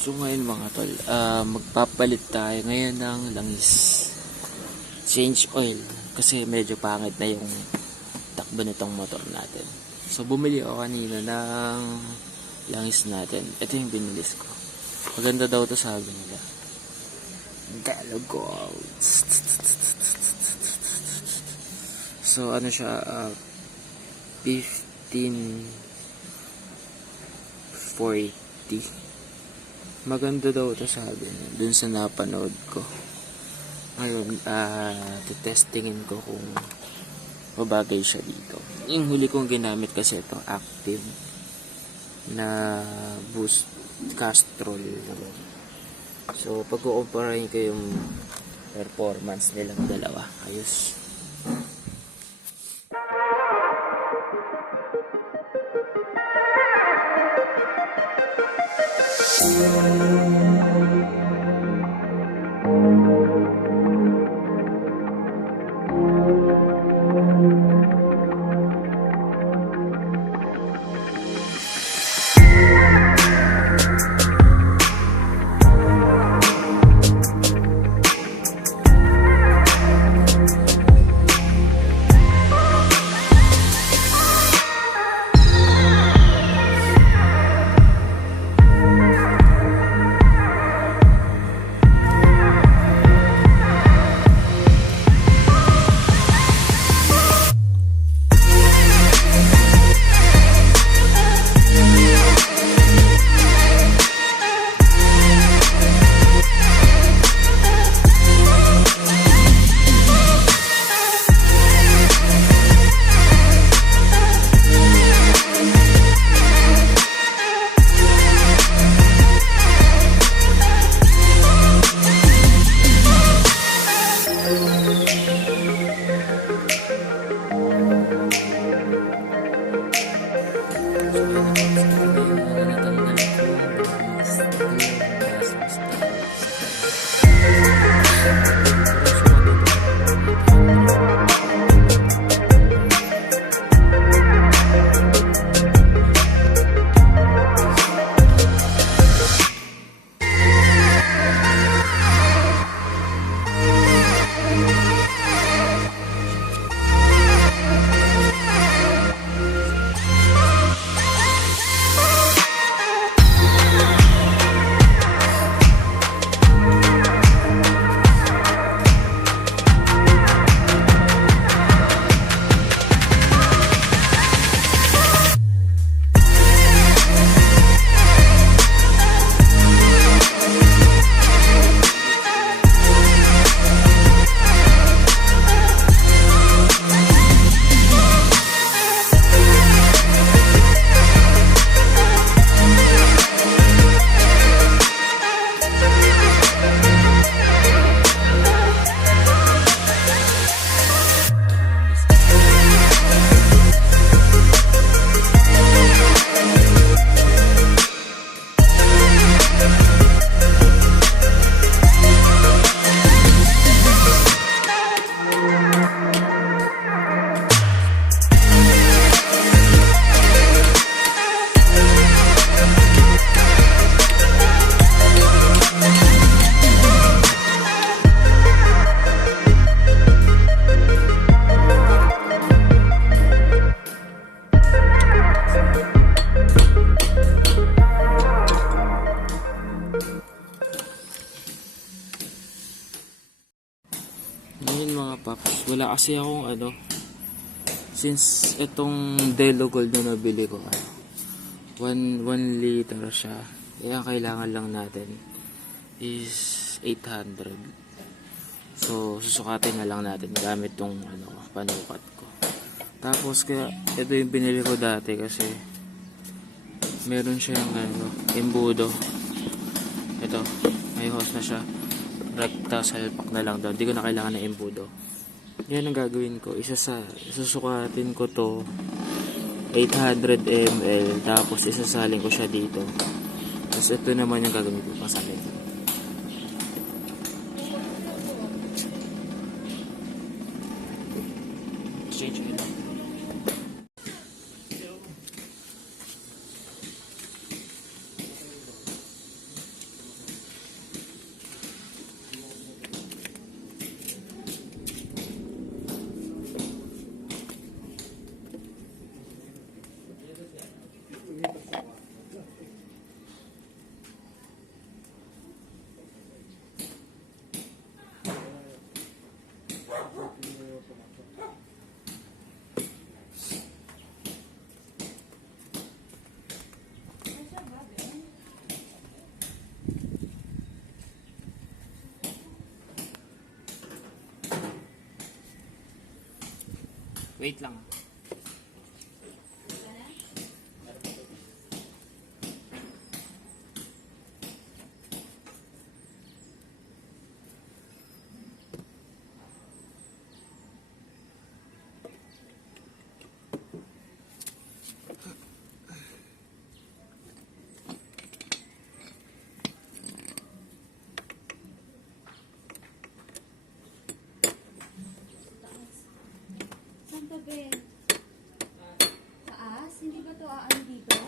So ngayon mga tol, magpapalit tayo ngayon ng langis. Change oil. Kasi medyo pangit na yung takbo nitong motor natin. So bumili ako kanina ng langis natin. Ito yung binilis ko. Maganda daw to, sabi nila. Delo gold. So ano siya, 1540. Maganda daw ito, sabi niya, dun sa napanood ko. Ngayon, testingin ko kung mabagay siya dito. Yung huli kong ginamit kasi ito, active na boost castrol. So, pag-kukumparahin ko yung performance nilang dalawa, ayos. Ngayon mga paps, wala kasi akong since itong Delo Gold na nabili ko, 1 liter siya, kaya kailangan lang natin is 800. So susukatin na lang natin gamit tong panukat ko. Tapos kaya ito yung binili ko dati kasi meron siyang embudo. Ito, may hose na siya. Rekta salpak na lang daw. Hindi ko na kailangan ng embudo. Yan ang gagawin ko. Isusukatin ko to 800 ml. Tapos isasalin ko siya dito. Tapos ito naman yung gagawin ko pasalin. Change it. Wait lang. Saan to, be? Taas? Hindi ba to aan dito?